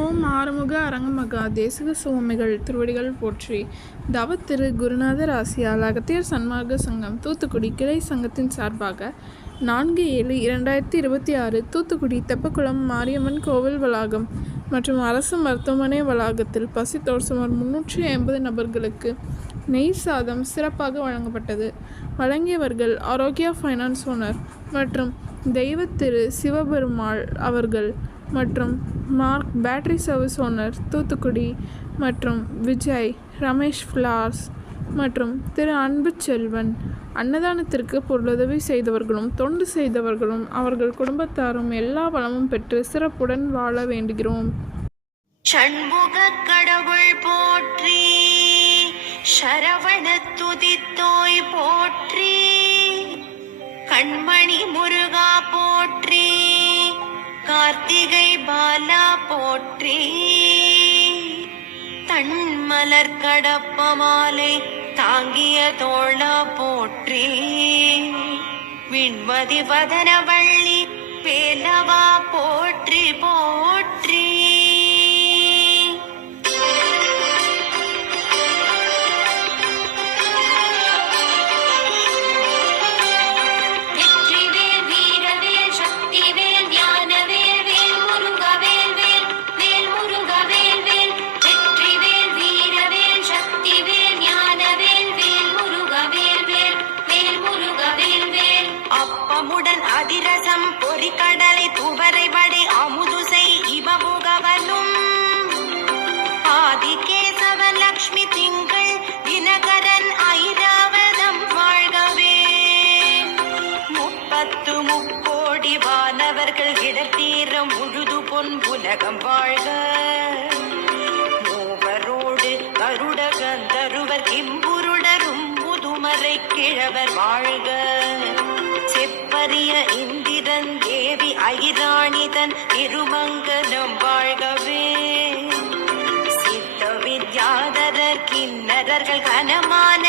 ஓம் ஆறுமுக அரங்கமகா தேசிக சுவாமிகள் திருவடிகள் போற்றி. தவத்திரு குருநாதர் ஆசியால் அகத்தியர் சன்மார்க்க சங்கம் தூத்துக்குடி கிளை சங்கத்தின் சார்பாக 4/7/2026 தூத்துக்குடி தெப்பக்குளம் மாரியம்மன் கோவில் வளாகம் மற்றும் அரசு மருத்துவமனை வளாகத்தில் பசித்தோர் சுமார் 350 நபர்களுக்கு நெய் சாதம் சிறப்பாக வழங்கப்பட்டது. வழங்கியவர்கள் ஆரோக்கியா ஃபைனான்ஸ் ஓனர் மற்றும் தெய்வத்திரு சிவபெருமாள் அவர்கள் மற்றும் mark battery service owner Thoothukudi மற்றும் விஜய் ரமேஷ் ஃப்ளார்ஸ் மற்றும் திரு அன்பு செல்வன். அன்னதானத்திற்கு பொருளுதவி செய்தவர்களும் தொண்டு செய்தவர்களும் அவர்கள் குடும்பத்தாரும் எல்லா வளமும் பெற்று சிறப்புடன் வாழ வேண்டுகிறோம். சண்முக கடவுள் போற்றி, சரவண துதித்தோய் போற்றி, கண்மணி முருகா போற்றி, கார்த்திகை பாலா போற்றி, தன்மலர் கடப்ப மாலை தாங்கிய தோளா போற்றி, விண்மதி வதனவள்ளி வேலவா போற்றி போற்றி. அதிரசம் பொறிக்கடலை துவரை வடை அமுதுசை இவமுகவனும் ஆதிகேசவன் லக்ஷ்மி திங்கள் தினகரன் ஐராவதம் வாழ்கவே. 30 முக்கோடி வானவர்கள் இடத்தீரம் முழுது பொன் உலகம் வாழ்க. மூவரோடு கருட கந்தருவர் கிம்புருடரும் முதுமறை கிழவர் வாழ்க. செப்பரிய இந்திரன் தேவி ஐராணிதன் திருமங்கலம் வாழ்கவே. சித்த வித்யாதரர் கிண்ணறர்கள் கனமான